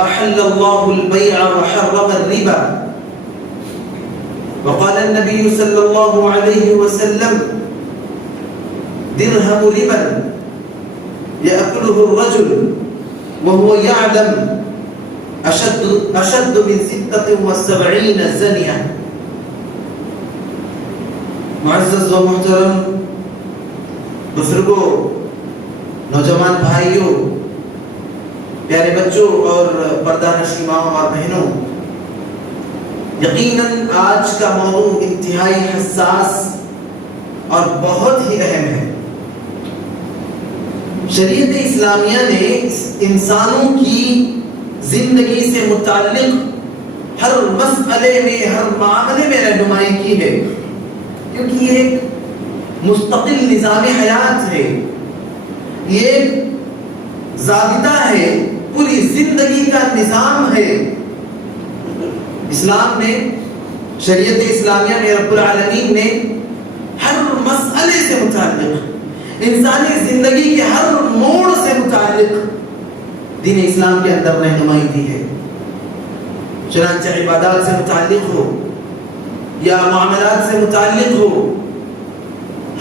وأحل الله البيع وحرم الربا وقال النبي صلى الله عليه وسلم درهم ربا يأكله الرجل وهو يعلم أشد من 76 زنية. معزز و محترم بزرگوں، نوجوان بھائیوں، پیارے بچوں اور پردہ نشین ماؤں اور بہنوں، یقیناً آج کا موضوع انتہائی حساس اور بہت ہی اہم ہے۔ شریعت اسلامیہ نے انسانوں کی زندگی سے متعلق ہر مسئلے میں، ہر معاملے میں رہنمائی کی ہے، کیونکہ یہ ایک مستقل نظام حیات ہے، یہ ایک ضابطہ ہے، پوری زندگی کا نظام ہے۔ اسلام نے، شریعت اسلامیہ میں رب العالمین نے ہر مسئلے سے متعلق، انسانی زندگی کے ہر موڑ سے متعلق دین اسلام کے اندر رہنمائی دی ہے۔ چنانچہ عبادات سے متعلق ہو یا معاملات سے متعلق ہو،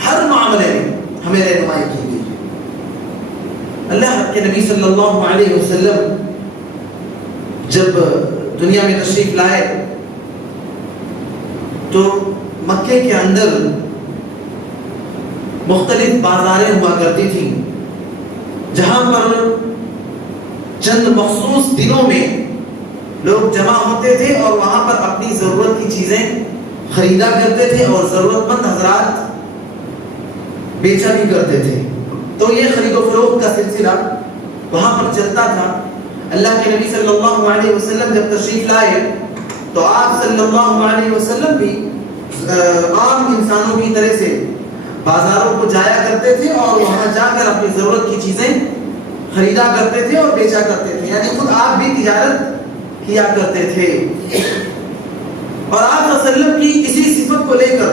ہر معاملے میں ہمیں رہنمائی کی گئی ہے۔ اللہ کے نبی صلی اللہ علیہ وسلم جب دنیا میں تشریف لائے تو مکے کے اندر مختلف بازاریں ہوا کرتی تھیں، جہاں پر چند مخصوص دنوں میں لوگ جمع ہوتے تھے اور وہاں پر اپنی ضرورت کی چیزیں خریدا کرتے تھے اور ضرورت مند حضرات بیچا بھی کرتے تھے۔ تو یہ خرید و فروخت کا سلسلہ وہاں پر چلتا تھا۔ اللہ کے نبی صلی اللہ علیہ وسلم جب تشریف لائے تو آپ صلی اللہ علیہ وسلم بھی عام انسانوں کی طرح سے بازاروں کو جایا کرتے تھے اور وہاں جا کر اپنی ضرورت کی چیزیں خریدا کرتے تھے اور بیچا کرتے تھے، یعنی خود آپ بھی تجارت کیا کرتے تھے۔ اور آپ صلی اللہ علیہ وسلم کی اسی صفت کو لے کر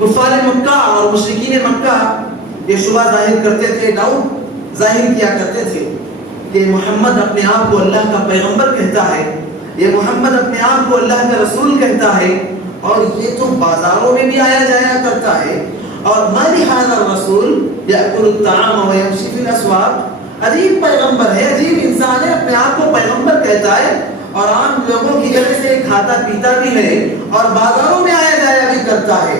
کفار مکہ اور مشرکین مکہ یہ شبہ ظاہر کرتے تھے، ڈاؤٹ ظاہر کیا کرتے تھے کہ محمد اپنے آپ کو اللہ کا پیغمبر کہتا ہے، یہ محمد اپنے آپ کو اللہ کا رسول کہتا ہے، اور یہ تو بازاروں میں بھی آیا جایا کرتا ہے، اور ما لهذا الرسول يأكل الطعام ويمشي في الأسواق، عجیب پیغمبر ہے، عجیب انسان ہے، اپنے آپ کو پیغمبر کہتا ہے اور عام لوگوں کی جگہ سے کھاتا پیتا بھی ہے اور بازاروں میں آیا جایا بھی کرتا ہے۔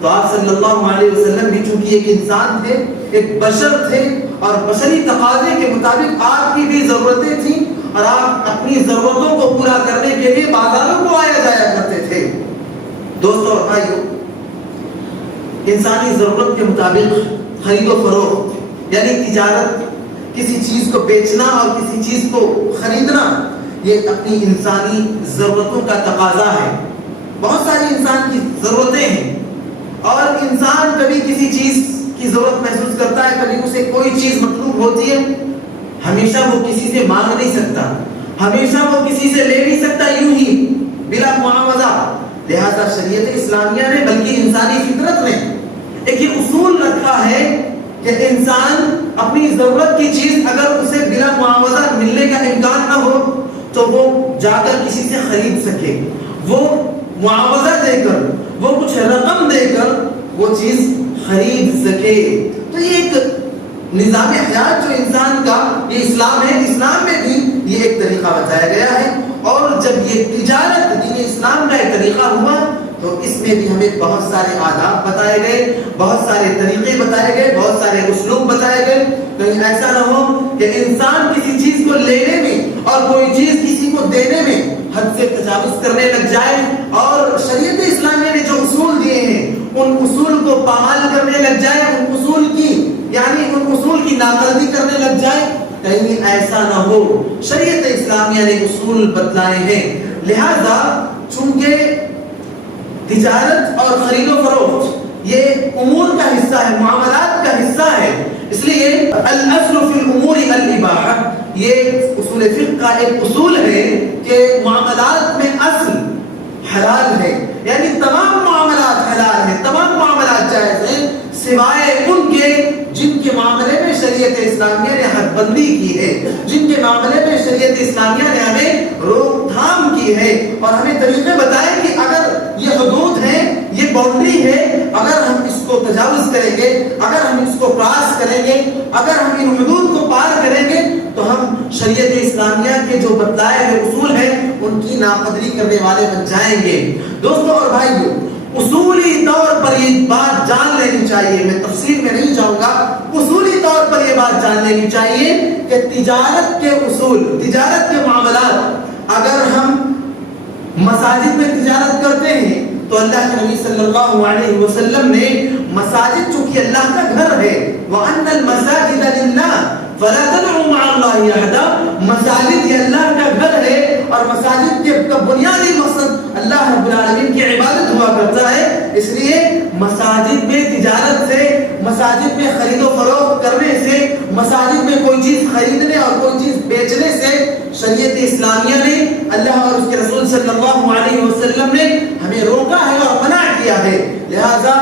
تو آپ صلی اللہ علیہ وسلم بھی چونکہ ایک انسان تھے، ایک بشر تھے، اور بشری تقاضے کے مطابق آپ کی بھی ضرورتیں تھیں اور آپ اپنی ضرورتوں کو پورا کرنے کے لیے بازاروں کو آیا جایا کرتے تھے۔ دوستو اور بھائیو، انسانی ضرورت کے مطابق خرید و فروخت یعنی تجارت، کسی چیز کو بیچنا اور کسی چیز کو خریدنا، یہ اپنی انسانی ضرورتوں کا تقاضا ہے۔ بہت ساری انسان کی ضرورتیں ہیں اور انسان کبھی کسی چیز کی ضرورت محسوس کرتا ہے، کبھی اسے کوئی چیز مطلوب ہوتی ہے، ہمیشہ وہ کسی سے مانگ نہیں سکتا، ہمیشہ وہ کسی سے لے نہیں سکتا یوں ہی بلا معاوضہ۔ لہذا شریعت اسلامیہ نے، بلکہ انسانی فطرت نے ایک یہ اصول رکھا ہے کہ انسان اپنی ضرورت کی چیز اگر اسے بلا معاوضہ ملنے کا امکان نہ ہو تو وہ جا کر کسی سے خرید سکے، وہ معاوضہ دے کر، وہ کچھ رقم دے کر وہ چیز خرید سکے۔ تو یہ ایک نظام حیات جو انسان کا، یہ اسلام ہے، اسلام میں بھی یہ ایک طریقہ بتایا گیا ہے۔ اور جب یہ تجارت دین اسلام کا ایک طریقہ ہوا تو اس میں بھی ہمیں بہت سارے آداب بتائے گئے، بہت سارے طریقے بتائے گئے، بہت سارے اسلوب بتائے گئے۔ کہیں ایسا نہ ہو کہ انسان کسی چیز کو لینے میں اور کوئی چیز کسی کو دینے میں حد سے تجاوز کرنے لگ جائے اور شریعت اسلامیہ نے جو اصول دیے ہیں ان اصول کو پامال کرنے لگ جائے، ان اصول کی ناقدری کرنے لگ جائے، کہیں ایسا نہ ہو۔ شریعت اسلامیہ نے اصول بتلائے ہیں، لہذا چونکہ تجارت اور خرید و فروخت یہ امور کا حصہ ہے، معاملات کا حصہ ہے، اس لیے الاصل فی الامور الاباحہ، یہ اصول فقہ کا ایک اصول ہے کہ معاملات میں اصل حلال ہے، یعنی تمام معاملات حلال ہیں، تمام معاملات جائز ہیں، سوائے ان کے جن کے معاملے میں شریعت اسلامیہ نے حد بندی کی ہے، جن کے معاملے میں شریعت اسلامیہ نے ہمیں روک تھام کی ہے اور ہمیں طریقے بتائے کہ اگر یہ حدود ہیں، یہ باؤنڈری ہے، اگر ہم اس کو تجاوز کریں گے، اگر ہم اس کو کراس کریں گے، اگر ہم ان حدود کو پار کریں گے تو ہم شریعت اسلامیہ کے جو بتلائے ہوئے اصول ہیں ان کی ناقدری کرنے والے بن جائیں گے۔ دوستوں اور بھائیوں، اصولی طور پر یہ بات جان لینی چاہیے، میں تفصیل میں نہیں جاؤں گا، اصولی طور پر یہ بات جان لینی چاہیے کہ تجارت کے اصول، تجارت کے معاملات، اگر ہم مساجد میں تجارت کرتے ہیں تو اللہ کے نبی صلی اللہ علیہ وسلم نے مساجد چونکہ اللہ کا گھر ہے، وَأَنَّ الْمَسَاجِدَ لِلَّهِ فَلَا تَدْعُوا مَعَ اللَّهِ أَحَدًا، مساجد یہ اللہ کا گھر ہے اور مساجد کے بنیادی مقصد اللہ رب العالمین کی عبادت ہوا کرتا ہے، اس لیے مساجد میں تجارت سے، مساجد میں خرید و فروخت کرنے سے، مساجد میں کوئی چیز خریدنے اور کوئی چیز بیچنے سے شریعت اسلامیہ نے، اللہ اور اس کے رسول صلی اللہ علیہ وسلم نے ہمیں روکا ہے اور منع کیا ہے۔ لہذا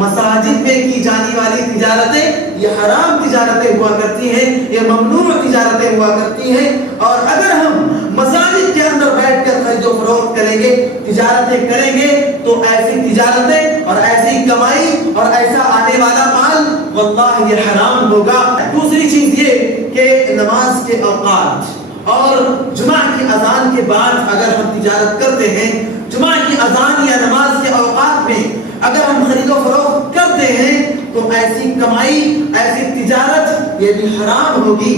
مساجد میں کی جانے والی تجارتیں یہ حرام تجارتیں ہوا کرتی ہیں، یہ ممنوع تجارتیں ہوا کرتی ہیں، اور اگر ہم مساجد کے اندر بیٹھ کر خرید و فروخت کریں گے، تجارتیں کریں گے، تو ایسی تجارتیں اور ایسی کمائی اور ایسا آنے والا مال واللہ یہ حرام ہوگا۔ دوسری چیز یہ کہ نماز کے اوقات اور جمعہ کی اذان کے بعد اگر ہم تجارت کرتے ہیں، جمعہ کی اذان یا نماز کے اوقات میں اگر ہم خرید و فروخت کرتے ہیں تو ایسی کمائی، ایسی تجارت یہ بھی حرام ہوگی۔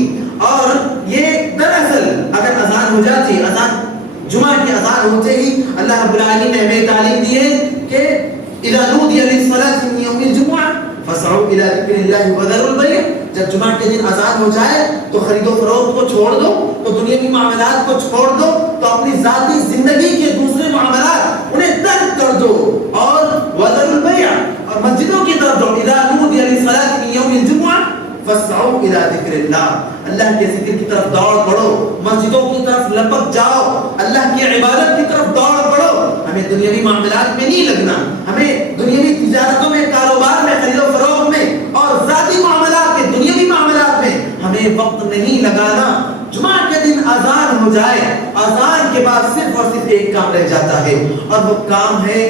اور یہ دراصل اگر اذان ہو جاتی، اذان جمعہ کی اذان ہوتے ہی اللہ رب العالمین نے ہمیں تعلیم دی ہے کہ اذا نودی للصلاۃ من یوم الجمعہ فاسعوا الی ذکر اللہ وذروا البیع، جب جمعہ کے دن اذان ہو جائے تو خرید و فروخت کو چھوڑ دو، تو دنیاوی معاملات کو چھوڑ دو، تو اپنی ذاتی زندگی کے دوسرے معاملات انہیں ترک کر دو، اور وذروا البیع، اور مسجدوں کی طرف جاؤ۔ اذا نودی للصلاۃ من یوم الجمعہ فاسعوا الی ذکر اللہ، اللہ کے ذکر کی طرف دوڑ پڑو، مسجدوں کی طرف لپک جاؤ، اللہ کی عبادت کی طرف دوڑ پڑو۔ ہمیں دنیاوی معاملات میں نہیں لگنا، ہمیں دنیاوی تجارتوں میں، کاروبار میں، خرید و فروخت میں اور ذاتی معاملات میں، دنیاوی معاملات میں ہمیں وقت نہیں لگانا۔ جمعہ کے دن اذان ہو جائے، اذان کے بعد صرف اور صرف ایک کام رہ جاتا ہے، اور وہ کام ہے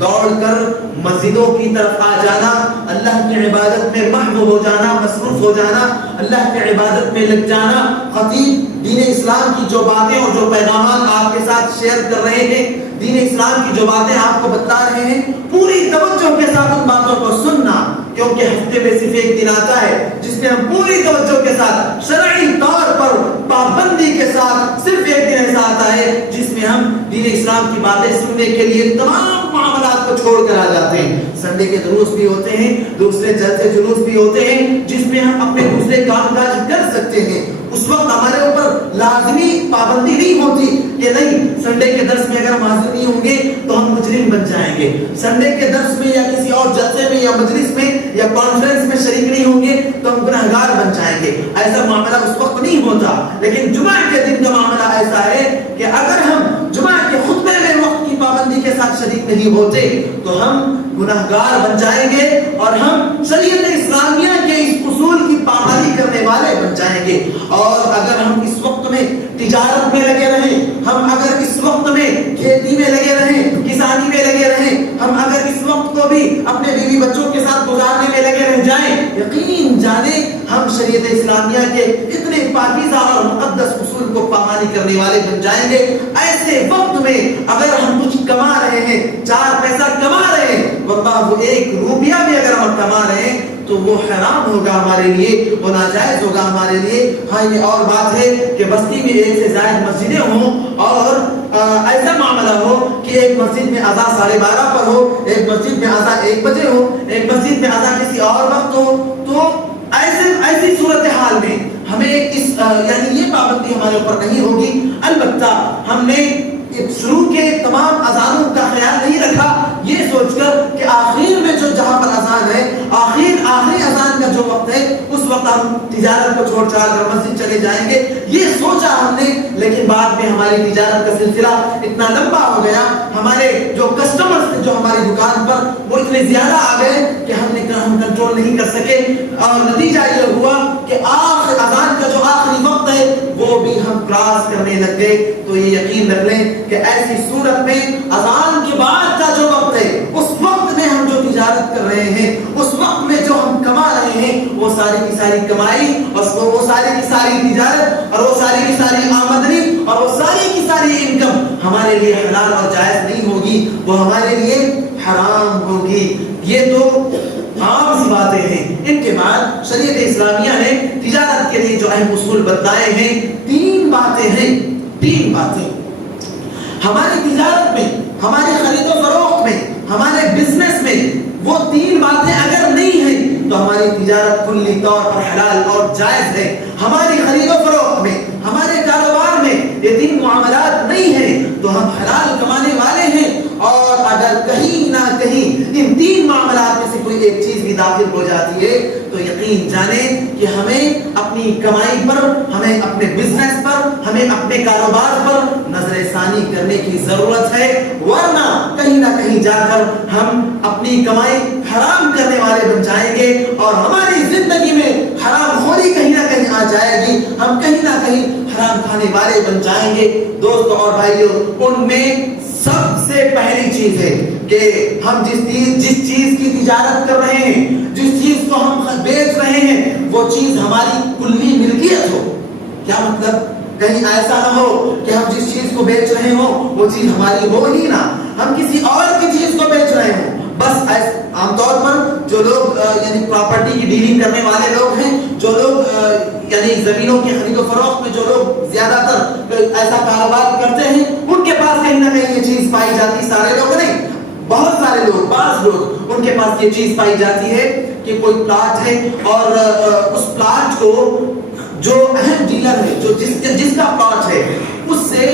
دوڑ کر مسجدوں کی طرف آ جانا، اللہ کی عبادت میں محو ہو جانا، مصروف ہو جانا، اللہ کی عبادت میں لگ جانا۔ خطیب دین اسلام کی جو باتیں اور جو پیغامات آپ کے ساتھ شیئر کر رہے ہیں، دین اسلام کی جو باتیں آپ کو بتا رہے ہیں، پوری توجہ کے ساتھ ان باتوں کو سننا، کیونکہ ہفتے میں صرف ایک دن آتا ہے جس میں ہم پوری توجہ کے ساتھ شرعی طور پر پابندی کے ساتھ، صرف ایک دن ایسا آتا ہے جس میں ہم دین اسلام کی باتیں سننے کے لیے تمام معاملات کو چھوڑ کر آ جاتے ہیں۔ سنڈے کے دروس بھی ہوتے ہیں، دوسرے جلسے جلوس بھی ہوتے ہیں جس میں ہم اپنے دوسرے کام کاج کر سکتے ہیں۔ اس وقت ہمارے اوپر لازمی پابندی نہیں ہوتی کہ نہیں سنڈے کے درس میں اگر ہم حاضر نہیں ہوں گے تو ہم مجرم بن جائیں گے، سنڈے کے درس میں یا کسی اور جلسے میں یا مجلس میں یا کانفرنس میں شریک نہیں ہوں گے تو ہم گنہگار بن جائیں گے۔ ایسا معاملہ اس وقت نہیں ہوتا، لیکن جمعہ کے دن کا معاملہ ایسا ہے کہ اگر ہم جمعہ کے خطبے میں وقت کی پابندی کے ساتھ شریک نہیں ہوتے تو ہم گنہگار بن جائیں گے اور ہم شریعت اسلامیہ کے اس اصول کی پابندی کرنے والے بن جائیں گے۔ اور اگر ہم اس وقت میں تجارت میں لگے رہیں، ہم اگر اس وقت میں کھیتی میں لگے رہیں، کسانی میں لگے رہیں، ہم اگر اس وقت کو بھی اپنے بیوی بچوں کے ساتھ گزارنے میں لگے رہ جائیں، یقین جانے ہم شریعت اسلامیہ کے اتنے پاکیزہ اور مقدس اصول کو پامالی کرنے والے بن جائیں گے۔ ایسے وقت میں اگر ہم کچھ کما رہے ہیں، 4 پیسہ کما رہے ہیں، واللہ وہ 1 روپیہ بھی اگر ہم کما رہے ہیں تو وہ حرام ہوگا ہمارے لیے، وہ ناجائز ہوگا ہمارے لیے۔ ہاں یہ اور بات ہے کہ بستی میں 1 سے زائد مسجدیں ہوں اور ایسا معاملہ ہو کہ ایک مسجد میں اذان 12:30 پر ہو، ایک مسجد میں اذان 1 بجے ہو، ایک مسجد میں اذان کسی اور وقت ہو، تو ایسی صورتحال میں ہمیں یعنی یہ پابندی ہمارے اوپر نہیں ہوگی۔ البتہ ہم نے شروع کے تمام اذانوں کا خیال نہیں رکھا، یہ سوچ کر کہ آخر میں جو جہاں پر اذان ہے، آخری اذان کا جو وقت ہے اس وقت ہم تجارت کو چھوڑ چھاڑ کر مسجد چلے جائیں گے، یہ سوچا ہم نے، لیکن بعد میں ہماری تجارت کا سلسلہ اتنا لمبا ہو گیا، ہمارے جو کسٹمرز تھے جو ہماری دکان پر وہ اتنے زیادہ آ گئے کہ ہم کنٹرول نہیں کر سکے، اور نتیجہ یہ ہوا کہ آخر اذان کا جو آخری وقت ہے وہ بھی ہم کراس کرنے لگ گئے۔ تو یہ یقین رکھ لیں کہ ایسی صورت میں اذان کے بعد کا جو وقت ہے، اس وقت میں ہم جو تجارت کر رہے ہیں، اس وقت میں جو ہم کما رہے ہیں، وہ ساری کی ساری کمائی اور وہ ساری کی ساری تجارت اور وہ ساری کی ساری آمدنی اور وہ ساری کی ساری انکم ہمارے لیے حلال اور جائز نہیں ہوگی، وہ ہمارے لیے حرام ہوگی۔ یہ تو عام سی باتیں ہیں۔ ان کے بعد شریعت اسلامیہ نے تجارت کے لیے جو اہم اصول بتائے ہیں، تین باتیں ہیں، تین باتیں ہماری تجارت میں، ہماری خرید و فروخت میں، ہمارے بزنس میں، وہ تین باتیں اگر نہیں ہیں تو ہماری تجارت کلی طور پر حلال اور جائز ہے۔ ہماری خرید و فروخت میں، ہمارے کاروبار میں یہ تین معاملات نہیں ہیں تو ہم حلال کمانے والے ہیں، اور اگر کہیں نہ کہیں ان تین معاملات میں سے کوئی ایک چیز بھی داخل ہو جاتی ہے تو یقین جانیں کہ ہمیں اپنی کمائی پر، ہمیں اپنے بزنس پر، ہمیں اپنے کاروبار پر نظر ثانی کرنے کی ضرورت ہے، ورنہ کہیں نہ کہیں جا کر ہم اپنی کمائی حرام کرنے والے بن جائیں گے، اور ہماری زندگی میں حرام خوری کہیں نہ کہیں آ جائے گی، ہم کہیں نہ کہیں حرام کھانے والے بن جائیں گے۔ دوستو اور بھائیو، ان میں سب سے پہلی چیز ہے کہ ہم جس چیز کی تجارت کر رہے ہیں، جس چیز کو ہم بیچ رہے ہیں، وہ چیز ہماری کلی ملکیت ہو۔ کیا مطلب؟ کہیں ایسا نہ ہو کہ ہم جس چیز کو بیچ رہے ہوں وہ چیز ہماری ہو ہی نہ، ہم کسی اور کی چیز کو بیچ رہے ہوں۔ بس عام طور پر جو لوگ یعنی پراپرٹی کی ڈیلنگ کرنے والے لوگ ہیں، جو لوگ یعنی زمینوں کی خرید و فروخت میں جو لوگ زیادہ تر ایسا کاروبار کرتے ہیں، ان کے پاس کہیں نہ کہیں یہ چیز پائی جاتی، سارے لوگ نہیں، بہت سارے لوگ، بعض لوگ، ان کے پاس یہ چیز پائی جاتی ہے کہ کوئی پلاٹ ہے اور اس پلاٹ کو جو اہم ڈیلر ہے، جو جس کا پلاٹ ہے، اس سے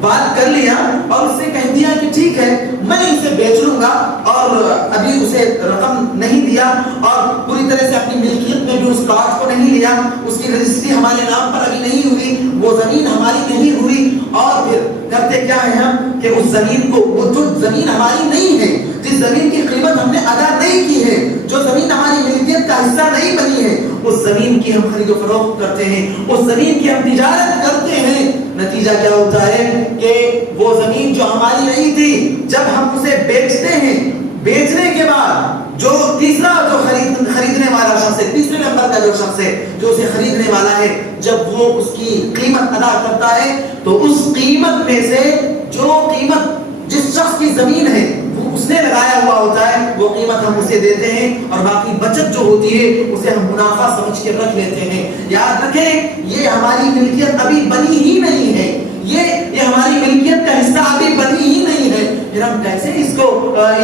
بات کر لیا اور اس سے کہہ دیا کہ ٹھیک ہے میں اسے بیچ لوں گا، اور ابھی اسے رقم نہیں دیا اور پوری طرح سے اپنی ملکیت میں بھی اس پلاٹ کو نہیں لیا، اس کی رجسٹری ہمارے نام پر ابھی نہیں ہوئی، وہ زمین ہماری نہیں ہوئی، اور پھر کرتے کیا ہے ہم کہ اس زمین کو، وہ جو زمین ہماری نہیں ہے، جس زمین کی قیمت ہم نے ادا نہیں کی ہے، جو زمین ہماری ملکیت کا حصہ نہیں بنی ہے، اس زمین کی ہم خرید و فروخت کرتے ہیں، اس زمین کی ہم تجارت کرتے ہیں۔ نتیجہ کیا ہوتا ہے کہ وہ زمین جو ہماری نہیں تھی، جب ہم اسے بیچتے ہیں، بیچنے کے بعد جو تیسرا جو خریدنے والا شخص ہے، تیسرے نمبر کا جو شخص ہے جو اسے خریدنے والا ہے، جب وہ اس کی قیمت ادا کرتا ہے تو اس قیمت میں سے جو قیمت جس شخص کی زمین ہے وہ اس نے لگایا ہوا ہوتا ہے، وہ قیمت ہم اسے دیتے ہیں، اور باقی بچت جو ہوتی ہے اسے ہم منافع سمجھ کے رکھ لیتے ہیں۔ یاد رکھیں یہ ہماری ملکیت ابھی بنی ہی نہیں ہے، یہ ہماری ملکیت کا حصہ ابھی بنی ہی نہیں ہے، پھر ہم کیسے اس کو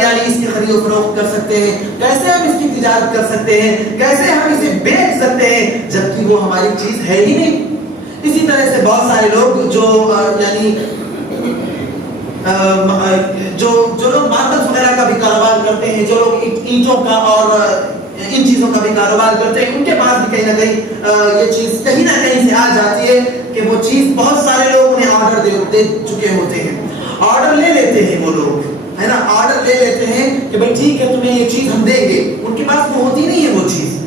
یعنی اس کی خرید و فروخت کر سکتے ہیں، کیسے ہم اس کی تجارت کر سکتے ہیں، کیسے ہم اسے بیچ سکتے ہیں جبکہ وہ ہماری چیز ہے ہی نہیں۔ اسی طرح سے بہت سارے لوگ جو یعنی جو لوگ ماربل وغیرہ کا بھی کاروبار کرتے ہیں، جو لوگ اینٹوں کا اور ان چیزوں کا بھی کاروبار کرتے ہیں، ان کے پاس بھی کہیں نہ کہیں یہ چیز کہیں نہ کہیں سے آ جاتی ہے کہ وہ چیز بہت سارے لوگ انہیں آرڈر دے چکے ہوتے ہیں، آرڈر لے لیتے ہیں، وہ لوگ ہے نا آرڈر لے لیتے ہیں کہ بھائی ٹھیک ہے تمہیں یہ چیز ہم دیں گے، ان کے پاس وہ ہوتی نہیں ہے وہ چیز،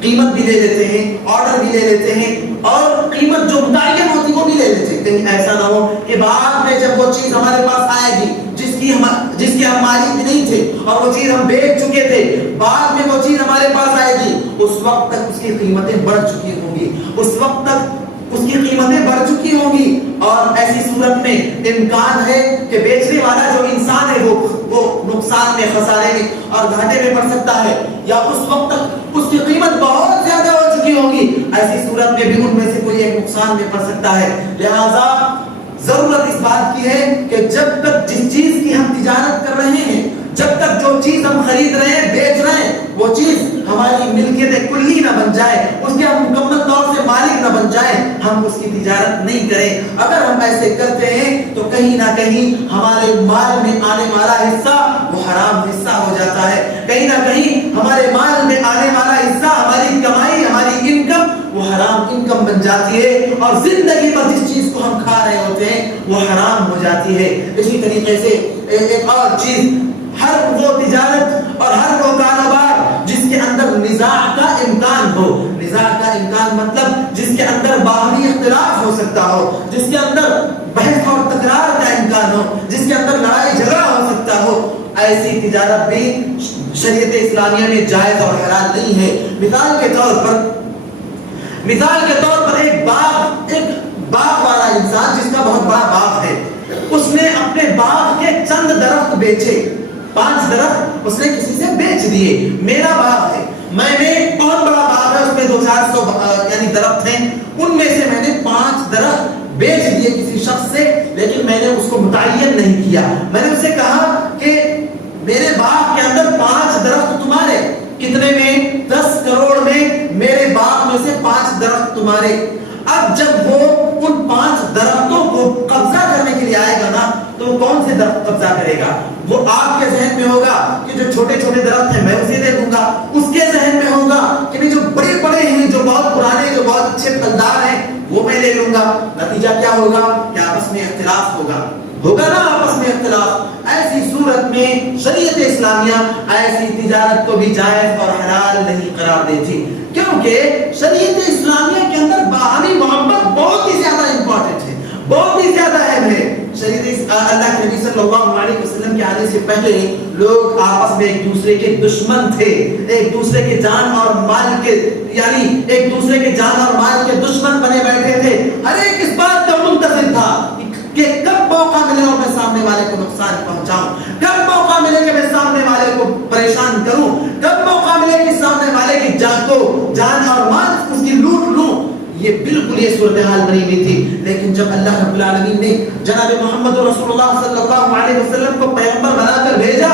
قیمت بھی لے لیتے ہیں، آرڈر بھی لے لیتے ہیں، اور قیمت جو متعین ہوتی وہ بھی لے لیتے ہیں، کہیں ایسا نہ ہو کہ بعد میں جب وہ چیز ہمارے پاس آئے گی جس کی ہم مالک نہیں تھے اور وہ چیز ہم بیچ چکے تھے، بعد میں وہ چیز ہمارے پاس آئے گی، اس وقت تک اس کی قیمتیں بڑھ چکی ہوں گی، اس وقت تک اس کی قیمتیں بڑھ چکی ہوں گی، اور ایسی صورت میں امکان ہے کہ بیچنے والا جو انسان ہے وہ نقصان میں، خسارے میں اور گھاٹے میں پڑ سکتا ہے، یا اس وقت تک اس کی قیمت بہت زیادہ ہو چکی ہوگی، ایسی صورت میں بھی ان میں سے کوئی ایک نقصان میں پڑ سکتا ہے۔ لہذا ضرورت اس بات کی ہے کہ جب تک جس چیز کی ہم تجارت کر رہے ہیں، جب تک جو چیز ہم خرید رہے ہیں، بیچ رہے ہیں، وہ چیز ہماری ملکیت کلی نہ بن جائے، اس کے ہم مکمل طور سے مالک نہ بن جائے، ہم اس کی تجارت نہیں کریں۔ اگر ہم ایسے کرتے ہیں تو کہیں نہ کہیں ہمارے مال میں آنے والا حصہ وہ حرام حصہ ہو جاتا ہے، کہیں نہ کہیں ہمارے مال میں آنے والا حصہ، ہماری کمائی، ہماری انکم حرام انکم بن جاتی ہے اور زندگی بھر جس چیز کو ہم کھا رہے ہوتے ہیں وہ حرام ہو جاتی ہے. اسی طریقے سے ایک اور چیز، ہر وہ تجارت اور ہر وہ کاروبار جس کے اندر نزاع کا امکان ہو، نزاع کا امکان مطلب جس کے اندر باہمی اختلاف ہو سکتا ہو، جس کے اندر بحث اور تکرار کا امکان ہو، جس کے اندر لڑائی جھگڑا ہو سکتا ہو، ایسی تجارت بھی شریعت اسلامیہ میں جائز اور حلال نہیں ہے. مثال کے طور پر ایک باغ والا انسان جس کا بہت بڑا باغ ہے، اس نے اپنے باغ کے چند درخت بیچے، 5 درخت اس نے کسی سے بیچ دیے. میرا باغ ہے، میں نے بہت بڑا باغ ہے، اس میں 200-400 یعنی درخت ہیں، ان میں سے میں نے 5 درخت بیچ دیے کسی شخص سے، لیکن میں نے اس کو متعین نہیں کیا. میں نے اس سے کہا کہ میرے باغ کے اندر 5 درخت تمہارے، کتنے میں؟ 10 کروڑ میں میرے باغ میں سے 5 درخت تمہارے. اب جب وہ ان 5 درختوں کو قبضہ کرنے کے لیے آئے گا نا، تو وہ کون سے درخت قبضہ کرے گا؟ وہ آپ کے ذہن میں ہوگا کہ جو چھوٹے چھوٹے درخت ہیں میں اسے دے دوں گا، اس کے ذہن میں ہوگا کہ نہیں جو بڑے بڑے ہیں، جو بہت پرانے، جو بہت اچھے پھلدار ہیں، وہ میں لے لوں گا. نتیجہ کیا ہوگا؟ کہ آپس میں اختلاف ہوگا نا، آپس میں اختلاف. ایسی صورت میں شریعت اسلامیہ ایسی تجارت کو بھی جائز اور حلال نہیں قرار دیتی، کیونکہ شریعت اسلامیہ کے اندر باہمی محبت بہت ہی زیادہ امپورٹنٹ ہے، بہت ہی زیادہ اہم ہے. اللہ کے نبی صلی اللہ علیہ وسلم کے آنے سے پہلے لوگ آپس میں ایک دوسرے کے دشمن تھے، ایک دوسرے کے جان اور مال کے دشمن بنے بیٹھے تھے. ہر ایک اس بات کا منتظر تھا کہ کب موقع ملے اور میں سامنے والے کو نقصان پہنچاؤں، کب موقع ملے کہ میں سامنے والے کو پریشان کروں، کب موقع ملے کہ سامنے والے کی جان اور مال اس کی لوٹ لوں. یہ بالکل یہ صورتحال بنی ہوئی تھی. لیکن جب اللہ رب العالمین نے جناب محمد رسول اللہ صلی اللہ علیہ وسلم کو پیغمبر بنا کر بھیجا،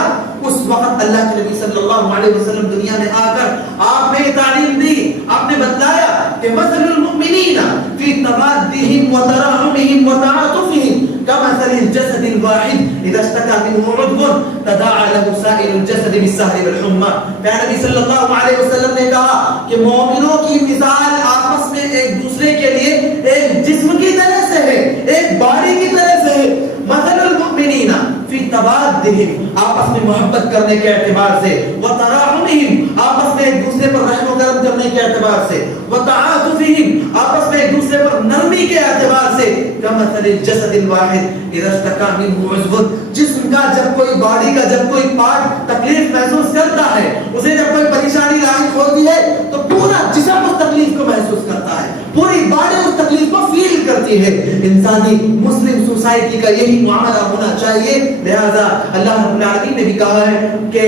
اس وقت اللہ کے نبی صلی اللہ علیہ وسلم دنیا میں آ کر آپ نے تعلیم دی، آپ نے بتلایا کہ مثل المؤمنین فی تبادہم وتراحمہم وتعاطفہم کمثل الجسد الواحد اذا اشتكى منه عضو تداعى له سائر الجسد بالسهر والحمى. پیارے نبی صلی اللہ علیہ وسلم نے کہا کہ مومنوں کی مثال آپس میں ایک دوسرے کے لیے ایک جسم کی طرح سے ہے، ایک باڈی کی طرح سے ہے. مثل المؤمنین فی تبادہم، آپس میں محبت کرنے کے اعتبار سے، وتراحمہم، آپس میں ایک دوسرے پر رحم و کرم کرنے کے اعتبار سے، وتعاطفہم، آپس میں ایک دوسرے پر نرمی کے اعتبار سے، کمثل الجسد الواحد اذا اشتكى منه عضو، جسم کا جب کوئی باڈی کا جب کوئی پارٹ تکلیف محسوس کرتا ہے، اسے جب کوئی پریشانی لاحق ہوتی ہے تو پورا جسم اس تکلیف کو محسوس کرتا ہے، پوری باڈی اس تکلیف کو فیل کرتی ہے. انسانی مسلم سوسائٹی کا یہی معاملہ ہونا چاہیے. لہذا اللہ رب العالمین نے بھی کہا ہے کہ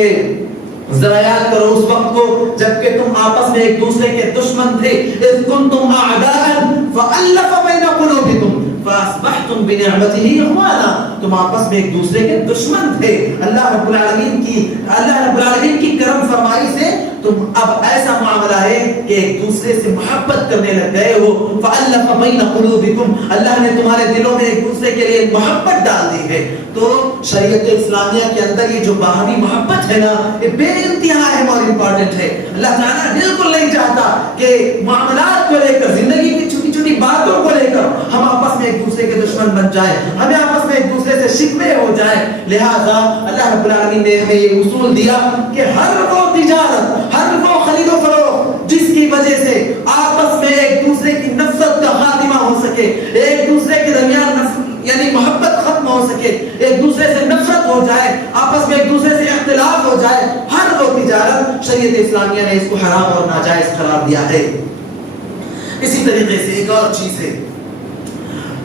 ذرا یاد کرو اس وقت کو جبکہ تم آپس میں ایک دوسرے کے دشمن تھے، اذ کنتم اعداء فالف بین قلوبکم فاصبحتم بنعمته اخوانا، تم آپس میں ایک دوسرے کے دشمن تھے. اللہ رب العالمین کی کرم فرمائی سے تم اب ایسا معاملہ ہے کہ ایک دوسرے سے محبت کرنے لگ گئے ہو. فالف بین قلوبکم، اللہ نے تمہارے دلوں میں ایک دوسرے کے لیے محبت ڈال دی ہے. تو شریعت اسلامیہ کے اندر یہ جو باہمی محبت ہے نا، یہ بے انتہا اہم اور امپورٹنٹ ہے. اللہ تعالیٰ بالکل نہیں چاہتا کہ معاملات کو لے کر، زندگی کی چھوٹی چھوٹی باتوں کو لے کر ہم آپس میں ایک دوسرے کے دشمن بن جائیں، ہمیں آپس میں ایک دوسرے سے شکوے ہو جائیں. لہذا اللہ رب العالمین نے ہمیں یہ اصول دیا کہ ہر وہ تجارت، ہر وہ خرید و فروخت جس کی وجہ سے آپس میں ایک دوسرے کی نفرت کا خاتمہ ہو سکے، ایک دوسرے کے درمیان یعنی محبت ختم ہو سکے، ایک دوسرے سے نفرت ہو جائے، آپس میں ایک دوسرے سے اختلاف ہو جائے، ہر وہ تجارت شریعت اسلامیہ نے اس کو حرام اور ناجائز قرار دیا ہے. اسی طریقے سے ایک اور چیز ہے،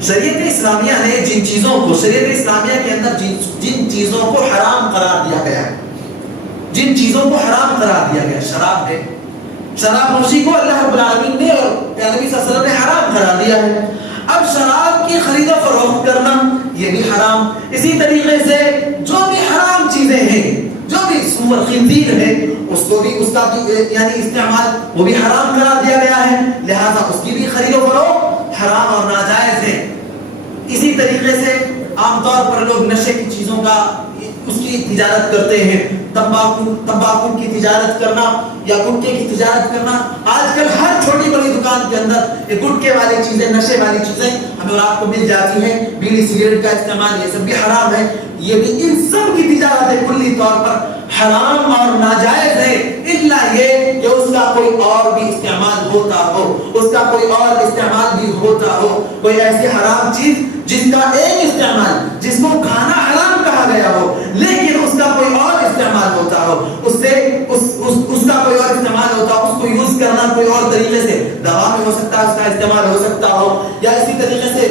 شریعت اسلامیہ نے جن چیزوں کو، شریعت اسلامیہ کے اندر جن چیزوں کو حرام قرار دیا گیا ہے، جن چیزوں کو حرام قرار دیا گیا، شراب ہے، شراب نوشی کو اللہ رب العالمین نے اور پیغمبر صلی اللہ علیہ وسلم نے حرام قرار دیا ہے. اب شراب کی خرید و فروخت کرنا یہ بھی حرام. اسی طریقے سے جو بھی حرام چیزیں ہیں، جو بھی سور خنزیر ہے، اس کو بھی اس کا بھی یعنی استعمال وہ بھی حرام قرار دیا گیا ہے. لہذا اس کی بھی خرید و فروخت حرام اور ناجائز ہے. اسی طریقے سے عام طور پر لوگ نشے کی چیزوں کا اس کی تجارت کرتے ہیں. تمباکو کی تجارت کرنا یا گٹکے کی تجارت کرنا. آج کل ہر چھوٹی بڑی دکان کے اندر یہ گٹکے والی چیزیں، نشے والی چیزیں ہمیں اور آپ کو مل جاتی ہیں. بیڑی سگریٹ کا استعمال یہ سب بھی حرام ہے. یہ بھی ان سب کی تجارت کلی طور پر حرام اور ناجائز ہے، الا یہ کہ اس کا کوئی اور بھی استعمال ہوتا ہو، اس کا کوئی اور استعمال بھی ہوتا ہو. کوئی ایسی حرام چیز جس کا ایک استعمال، جس کو کھانا حرام کہا گیا ہو لیکن اس کا کوئی اور استعمال ہوتا ہو، اس کا کوئی اور استعمال ہوتا ہو، اس کو یوز کرنا کوئی اور طریقے سے، دوا میں ہو سکتا ہے اس کا استعمال ہو سکتا ہو، یا اسی طریقے سے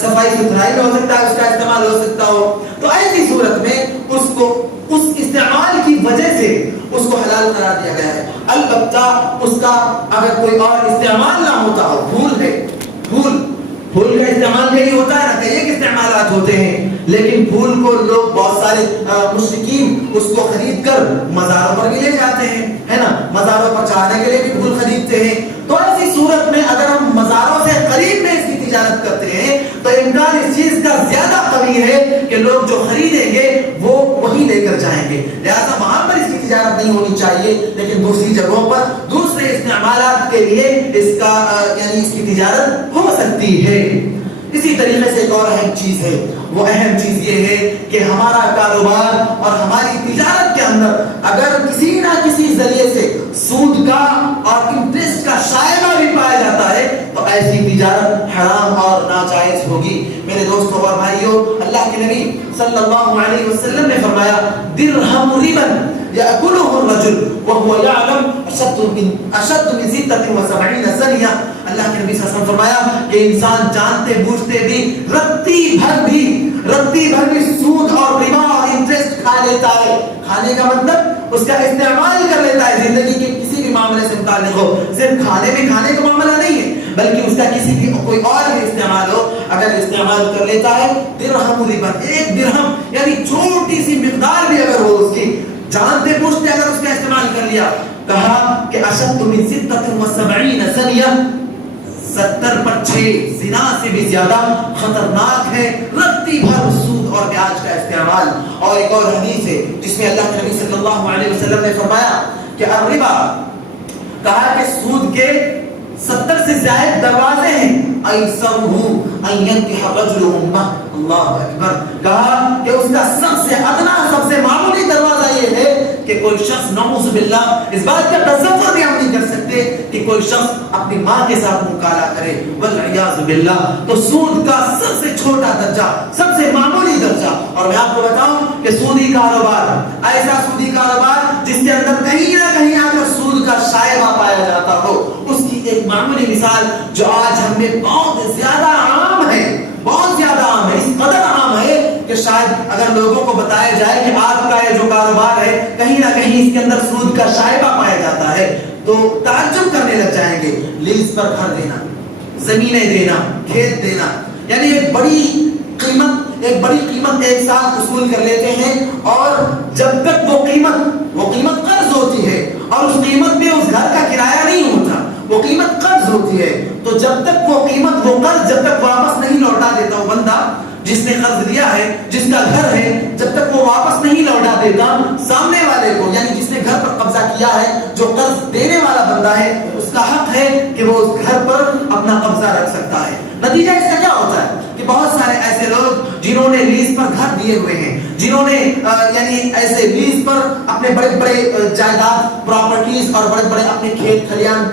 صفائی ستھرائی میں ہو سکتا ہے اس کا استعمال ہو سکتا ہو. تو ایسی صورت میں اس کو اس استعمال کی وجہ سے اس کو حلال قرار دیا گیا ہے. البتہ اس کا اگر کوئی اور استعمال نہ ہوتا ہو، پھول کا استعمال یہی ہوتا ہے نا کہ ایک استعمالات ہوتے ہیں، لیکن پھول کو لوگ بہت سارے مشرکین اس کو خرید کر مزاروں پر بھی لے جاتے ہیں، ہے نا، مزاروں پر چڑھانے کے لیے بھی پھول خریدتے ہیں. تو ایسی صورت میں اگر ہم مزاروں سے قریب میں اس کی تجارت کرتے ہیں تو امکان اس چیز کا زیادہ قوی ہے کہ لوگ جو خریدیں گے وہ وہی لے کر جائیں گے. لہذا وہاں پر اس کی تجارت نہیں ہونی چاہیے، لیکن دوسری جگہوں پر دوسرے استعمالات کے لیے اس کا یعنی اس کی تجارت ہو سکتی ہے. اسی طریقے سے ایک اور اہم چیز ہے، وہ اہم چیز یہ ہے کہ ہمارا کاروبار اور ہماری تجارت کے اندر اگر کسی نہ کسی ذریعے سے سود کا اور انٹرسٹ کا شائبہ بھی پایا جاتا ہے تو ایسی تجارت حرام اور ناجائز ہوگی. میرے دوستوں اور بھائیوں، اللہ کے نبی صلی اللہ علیہ وسلم نے فرمایا درہم ربا یأکلہ الرجل وهو يعلم اشد من 76 سنیہ. اللہ کے نبی صلی اللہ علیہ وسلم فرمایا کہ انسان جانتے بوجھتے بھی رتی بھر بھی سود اور ربا اور انٹرسٹ کھا لیتا ہے. کھانے کا مطلب اس کا استعمال کر لیتا ہے زندگی کے کسی بھی معاملے سے متعلق ہو. صرف کھانے کا معاملہ نہیں ہے بلکہ اس کا کسی بھی کوئی اور بھی استعمال ہو، اگر استعمال کر لیتا ہے درہم ربا، ایک درہم یعنی چھوٹی سی مقدار بھی اگر ہو اس کی، جانتے بوجھتے اگر اس کا استعمال کر لیا، کہا کہ اشد من 76 سنیہ، 70 پر 6 زنا سے بھی زیادہ خطرناک ہے رتی بھر سود اور بیاج کا استعمال. اور ایک اور حدیث ہے جس میں اللہ کے نبی صلی اللہ علیہ وسلم نے فرمایا کہ الربا، کہا کہ سود کے 70 سے زائد دروازے ہیں، ایسرہ ان ینکح الرجل امہ، اللہ اکبر، کہا کہ اس کا سب سے ادنا سب سے معمولی دروازہ یہ ہے کہ کوئی شخص نعوذ باللہ اس بات کا تصور بھی ہم نہیں کر سکتے کہ کوئی شخص اپنی ماں کے ساتھ مکالہ کرے، والعیاذ باللہ. تو سود کا سب سے چھوٹا درجہ، سب سے معمولی درجہ. اور میں آپ کو بتاؤں کہ سودی کاروبار، ایسا سودی کاروبار جس کے اندر کہیں نہ کہیں آ کر سود کا شائبہ پایا جاتا ہو، اس کی ایک معمولی مثال جو آج ہم میں بہت زیادہ عام ہے، بہت زیادہ عام ہے، اس قدر عام ہے کہ شاید اگر لوگوں کو بتایا جائے کہ آپ کا یہ جو کاروبار ہے کہیں نہ کہیں اس کے اندر سود کا شائبہ پایا جاتا ہے تو تعجب کرنے لگ جائیں گے. لیز پر گھر دینا، زمینیں دینا، کھیت دینا، یعنی ایک بڑی قیمت ایک ساتھ وصول کر لیتے ہیں، اور جب تک وہ قیمت قرض ہوتی ہے اور اس قیمت میں اس گھر کا کرایہ نہیں ہوتا، وہ قیمت قرض ہوتی ہے، تو جب تک وہ قرض جب تک واپس نہیں لوٹا دیتا وہ بندہ جس نے قرض لیا ہے، جس کا گھر ہے، جب تک وہ واپس نہیں لوٹا دیتا سامنے والے کو، یعنی جس نے گھر پر قبضہ کیا ہے، جو قرض دینے والا بندہ ہے، اس کا حق ہے کہ وہ اس گھر پر اپنا قبضہ رکھ سکتا ہے. نتیجہ اس کا کیا ہوتا ہے کہ بہت سارے ایسے لوگ جنہوں نے لیز پر گھر دیے ہوئے ہیں، جنہوں نے یعنی ایسے لیز پر اپنے بڑے بڑے جائیداد پراپرٹیز اور بڑے بڑے اپنے کھیت کھلیان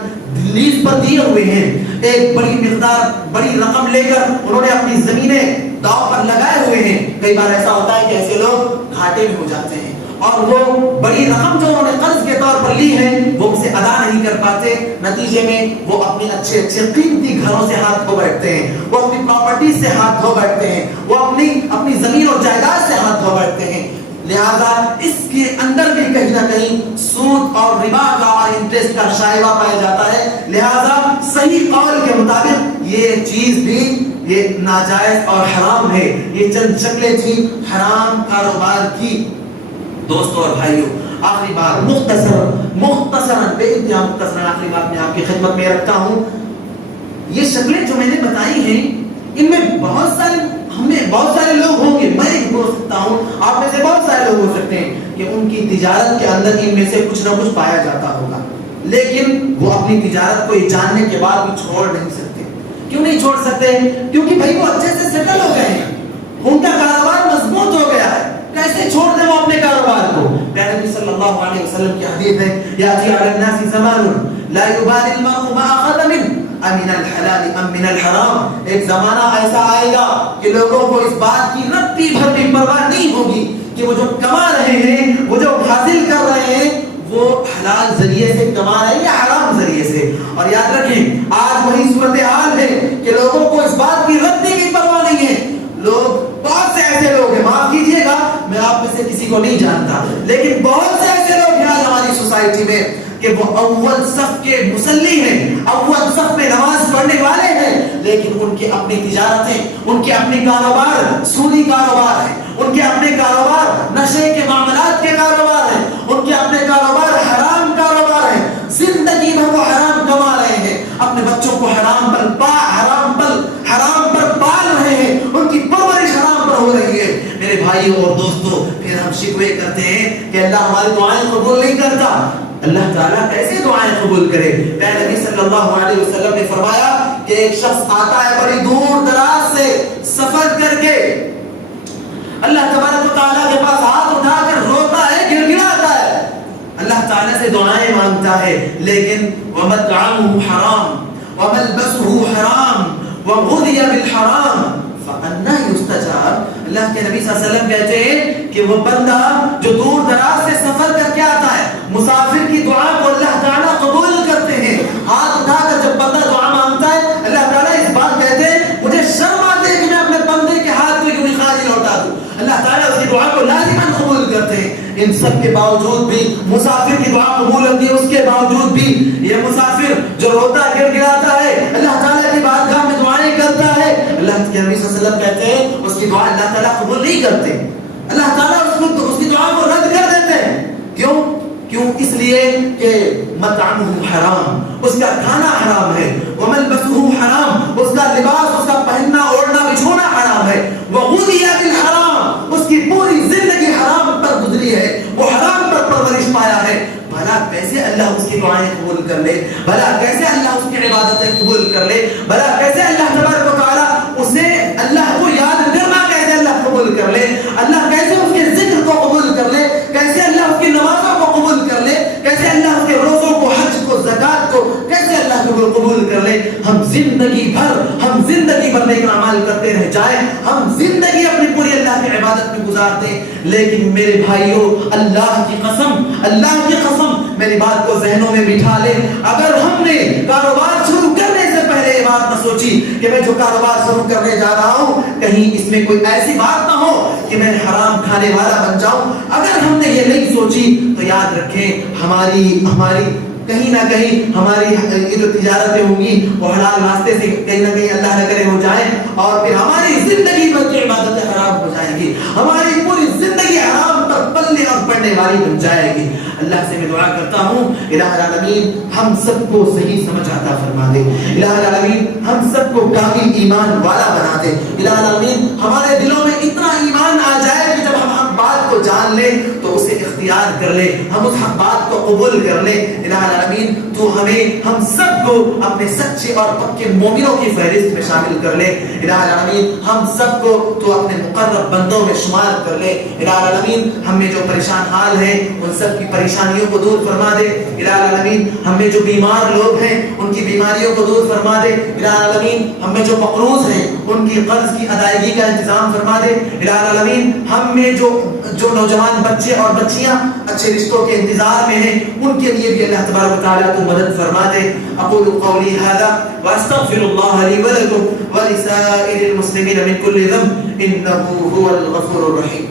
لیز پر دیے ہوئے ہیں، ایک بڑی مقدار بڑی رقم لے کر انہوں نے اپنی زمینیں داؤ پر لگائے ہوئے ہیں. کئی بار ایسا ہوتا ہے کہ ایسے لوگ گھاٹے میں ہو جاتے ہیں اور وہ بڑی رقم جو انہوں نے قرض کے طور پر لی ہے وہ اسے ادا نہیں کر پاتے. نتیجے میں وہ اپنے اچھے قیمتی گھروں سے ہاتھ دھو بیٹھتے ہیں، وہ اپنی پراپرٹیز سے ہاتھ دھو بیٹھتے ہیں، وہ اپنی زمین اور جائیداد سے ہاتھ دھو بیٹھتے ہیں. لہذا اس کے اندر بھی کہیں نہ کہیں سود اور ربا کا اور انٹرسٹ کا شائبہ پایا جاتا ہے. لہذا صحیح قول کے مطابق یہ چیز بھی یہ ناجائز اور حرام ہے. یہ چند شکلیں تھیں حرام کاروبار کی. دوستوں اور بھائیوں، آخری بات مختصراً بے انتہا مختصراً آخری بات میں آپ کی خدمت میں رکھتا ہوں. یہ شکلیں جو میں نے بتائی ہیں ان میں بہت سارے لوگ ہوں گے، میں ہو سکتا ہوں, آپ میں سے بہت سارے لوگ ہو سکتے ہیں کہ ان کی تجارت کے اندر ان میں سے کچھ نہ کچھ پایا جاتا ہوگا, لیکن وہ اپنی تجارت کو یہ جاننے کے بعد بھی چھوڑ نہیں سکتے. کیوں نہیں چھوڑ سکتے؟ کیونکہ بھائی وہ اچھے سے سیٹل ہو گئے ہیں, ان کا کاروبار مضبوط ہو گیا ہے. کیسے چھوڑ دیں وہ اپنے کاروبار کو؟ نبی صلی اللہ علیہ وسلم کی حدیث ہے, یاتی علی الناس زمان لا یبالی المرء ما اخذ منه امن الحلال ام من الحرام. ایک زمانہ ایسا آئے گا کہ لوگوں کو اس بات کی رتی بھر بھی پرواہ نہیں ہوگی کہ وہ جو کما رہے ہیں, وہ جو حاصل کر رہے ہیں, وہ حلال ذریعے سے کما رہے ہیں یا حرام ذریعے سے. اور یاد رکھیں آج وہی صورتحال ہے کہ لوگوں کو اس بات کی رتی بھی پرواہ نہیں ہے. لوگ, بہت سے ایسے لوگ ہیں, معاف کیجئے گا میں آپ میں سے کسی کو نہیں جانتا, لیکن بہت سے ایسے لوگ ہیں آج ہماری سوسائٹی میں کہ وہ اول صف کے مصلی ہیں, اول صف میں نماز پڑھنے والے ہیں, لیکن ان کے اپنی تجارتیں, ان کے اپنے کاروبار سودی کاروبار ہیں, ان کے اپنے کاروبار نشے کے معاملات کے کاروبار ہیں, ان کے اپنے کاروبار حرام کاروبار ہیں. زندگی بھر وہ حرام کما رہے ہیں, اپنے بچوں کو حرام پر پال رہے ہیں, ان کی پرورش حرام پر ہو رہی ہے. میرے بھائیوں اور دوستوں, پھر ہم شکوے کرتے ہیں کہ اللہ ہماری دعائیں قبول نہیں کرتا. اللہ تعالیٰ کیسے دعائیں قبول کرے؟ نبی صلی اللہ علیہ وسلم نے فرمایا کہ ایک شخص آتا ہے بڑی دور دراز سے سفر کر کے, اللہ تبارک و تعالیٰ کے پاس ہاتھ اٹھا کر روتا ہے, گر گراتا ہے, اللہ تعالیٰ سے دعائیں مانگتا ہے, لیکن وَمَطْعَمُهُ حَرَامٌ وَمَلْبَسُهُ حَرَامٌ وَغُذِيَ بِالْحَرَامِ فَأَنَّى يُسْتَجَابُ. اللہ کے نبی صلی اللہ علیہ وسلم کہتے ہیں کہ وہ بندہ جو دور دراز سے سفر کر کے آتا ہے, مسافر کی دعا کو اللہ تعالیٰ قبول کرتے ہیں. ہاتھ اٹھا کر جب بندہ دعا مانگتا ہے, اللہ تعالیٰ اس بات کہتے ہیں مجھے شرم آتی ہے کہ میں اپنے بندے کے ہاتھ کو یوں خالی لوٹا دوں. اللہ تعالیٰ اس کی دعا کو لازماً قبول کرتے ہیں. ان سب کے باوجود بھی مسافر کی دعا قبول ہوتی ہے, اس کے باوجود بھی یہ مسافر جو روتا گر گراتا ہے, اللہ تعالیٰ کی بارگاہ میں دعائیں کرتا ہے, اللہ کے نبی صلی اللہ علیہ وسلم کہتے ہیں اس کی دعا اللہ تعالیٰ قبول نہیں کرتے. اللہ تعالیٰ اس کی دعا کو رد کر دیتے ہیں. کیوں؟ اس لیے کہ مطعمہ حرام, اس کا کھانا حرام ہے, وملبسہ حرام, اس کا لباس, اس کا پہننا اوڑھنا بچھونا حرام ہے, وغذی بالحرام, اس کی پوری زندگی حرام پر گزری ہے, وہ حرام پر پرورش پایا ہے. بھلا کیسے اللہ اس کی دعائیں قبول کر لے, بھلا کیسے اللہ اس کی عبادتیں قبول کر لے, بھلا کیسے اللہ تبارک و تعالیٰ اسے اللہ کو یاد کرنا کیسے اللہ قبول کر لے, اللہ کیسے اس کے ذکر کو قبول کر لے, کیسے اللہ اس کی نمازوں کو قبول کر لے, کیسے اللہ اس کے روزوں کو, حج کو, زکات کو کیسے اللہ قبول کر لے. ہم زندگی بھر نیک اعمال کرتے رہ جائیں, ہم زندگی اپنی پوری اللہ کی عبادت میں گزارتے ہیں, لیکن میرے بھائیوں اللہ کی قسم میری بات کو ذہنوں میں بٹھا لیں, اگر ہم نے کاروبار شروع کرنے سے پہلے یہ بات نہ سوچی کہ میں جو کاروبار شروع کرنے جا رہا ہوں کہیں اس میں کوئی ایسی بات نہ ہو کہ میں حرام کھانے والا بن جاؤں, اگر ہم نے یہ نہیں سوچی تو یاد رکھیں ہماری کہیں نہ کہیں ہماری یہ جو تجارتیں ہوں گی وہ حلال راستے سے کہیں نہ کہیں اللہ نہ کرے ہو جائیں, اور پھر ہماری زندگی بھر کی عبادتیں خراب ہو جائیں گی, ہماری پوری زندگی حرام پر پلنے اور پڑنے والی بن جائے گی. اللہ سے میں دعا کرتا ہوں الہ العالمین ہم سب کو صحیح سمجھ عطا فرما دے, الہ العالمین ہم سب کو کامل ایمان والا بنا دے, الہ العالمین ہمارے دلوں میں اتنا ایمان آ جائے کہ جب ہم حق بات کو جان لیں تو اسے اختیار کر لیں, ہم اس حق بات کو قبول کر لیں. الہ العالمین تو ہم سب کو اپنے سچے اور پکے مومنوں کی فہرست میں شامل کر لے. الہ العالمین ہم سب کو تو اپنے مقرب بندوں میں شمار کر لے. الہ العالمین ہم میں جو پریشان حال ہیں ان سب کی پریشانیوں کو دور فرما دے. الہ العالمین ہم میں جو بیمار لوگ ہیں ان کی بیماریوں کو دور فرما دے. الہ العالمین ہم میں جو مقروض ہیں ان کی قرض کی ادائیگی کا انتظام فرما دے. الہ العالمین ہم میں جو نوجوان بچے اور بچیاں اچھے رشتوں کے انتظار میں ہیں ان کے لیے بھی اللہ تبارک و تعالیٰ تو مدد فرما دے. اقول قولی هذا واستغفر الله لي ولكم ولسائر المسلمين من كل ذنب انه هو الغفور الرحيم.